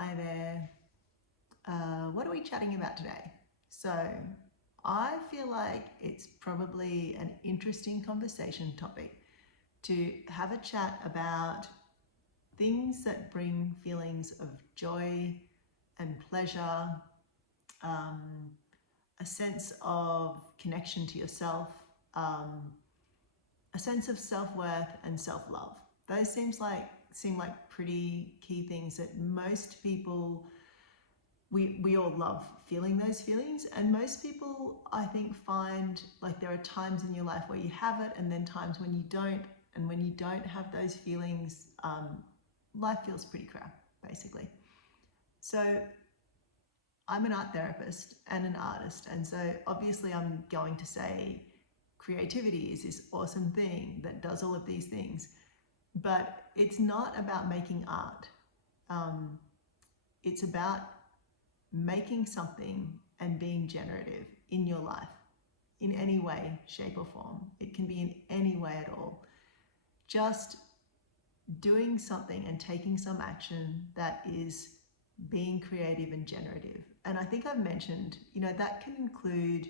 Hi there. What are we chatting about today? So, I feel like it's probably an interesting conversation topic to have a chat about things that bring feelings of joy and pleasure, um, a sense of connection to yourself, a sense of self-worth and self-love. Those seem like pretty key things that most people we all love feeling those feelings, and most people I think find like there are times in your life where you have it and then times when you don't, and when you don't have those feelings, life feels pretty crap basically. So I'm an art therapist and an artist, and so obviously I'm going to say creativity is this awesome thing that does all of these things, but it's not about making art. It's about making something and being generative in your life in any way, shape or form. It can be in any way at all. Just doing something and taking some action that is being creative and generative. And I think I've mentioned, that can include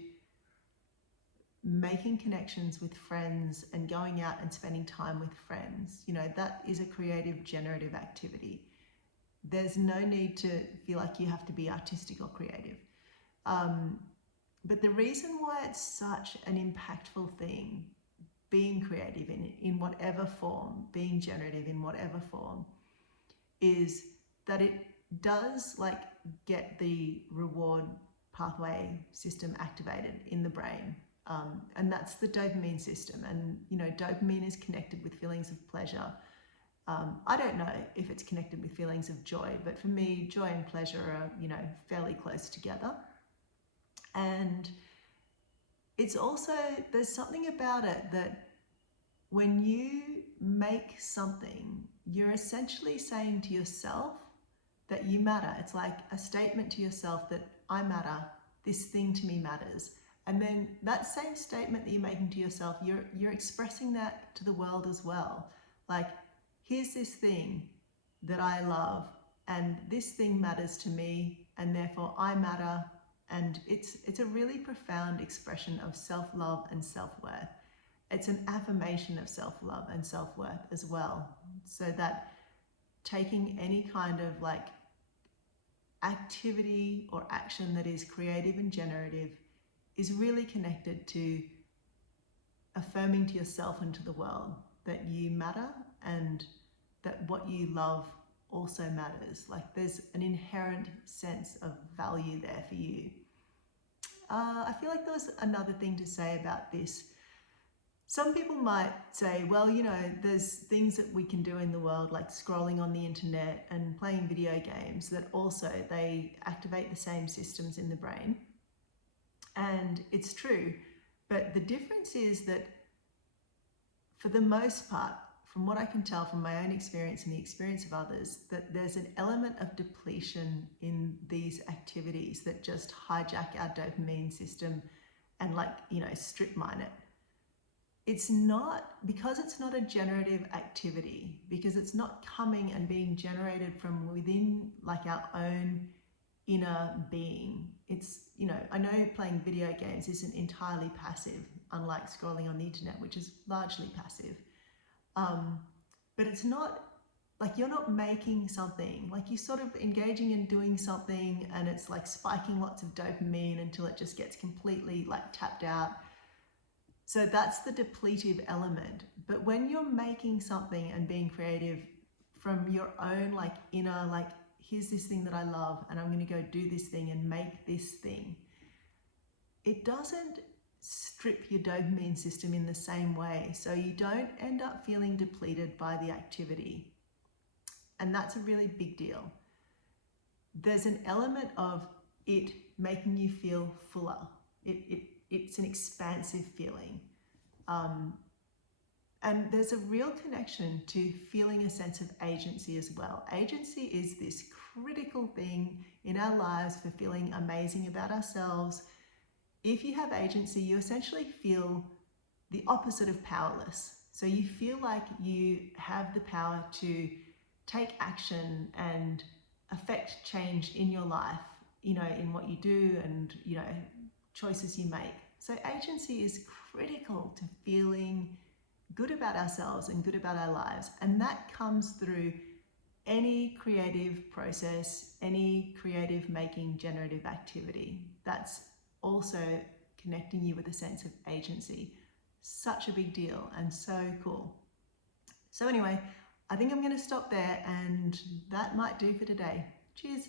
making connections with friends and going out and spending time with friends. That is a creative, generative activity. There's no need to feel like you have to be artistic or creative. But the reason why it's such an impactful thing, being creative in whatever form, being generative in whatever form, is that it does get the reward pathway system activated in the brain. And that's the dopamine system. And, dopamine is connected with feelings of pleasure. I don't know if it's connected with feelings of joy, but for me, joy and pleasure are, fairly close together. And it's also, there's something about it that when you make something, you're essentially saying to yourself that you matter. It's like a statement to yourself that I matter, this thing to me matters. And then that same statement that you're making to yourself, you're expressing that to the world as well. Like, here's this thing that I love, and this thing matters to me, and therefore I matter. And it's a really profound expression of self-love and self-worth. It's an affirmation of self-love and self-worth as well. So that taking any kind of activity or action that is creative and generative is really connected to affirming to yourself and to the world that you matter and that what you love also matters. Like, there's an inherent sense of value there for you. I feel like there was another thing to say about this. Some people might say, well, there's things that we can do in the world, like scrolling on the internet and playing video games, that also they activate the same systems in the brain. And it's true, but the difference is that for the most part, from what I can tell from my own experience and the experience of others, that there's an element of depletion in these activities that just hijack our dopamine system and strip mine it. It's not, because it's not a generative activity, because it's not coming and being generated from within our own inner being. It's, I know playing video games isn't entirely passive, unlike scrolling on the internet, which is largely passive. But it's not like you're not making something, like you're sort of engaging in doing something and it's spiking lots of dopamine until it just gets completely tapped out. So that's the depletive element. But when you're making something and being creative from your own inner, here's this thing that I love and I'm going to go do this thing and make this thing, it doesn't strip your dopamine system in the same way. So you don't end up feeling depleted by the activity. And that's a really big deal. There's an element of it making you feel fuller. It's an expansive feeling. And there's a real connection to feeling a sense of agency as well. Agency is this critical thing in our lives for feeling amazing about ourselves. If you have agency, you essentially feel the opposite of powerless. So you feel like you have the power to take action and affect change in your life, you know, in what you do and, you know, choices you make. So agency is critical to feeling good about ourselves and good about our lives. And that comes through any creative process, any creative making generative activity. That's also connecting you with a sense of agency. Such a big deal and so cool. So anyway, I think I'm going to stop there, and that might do for today. Cheers.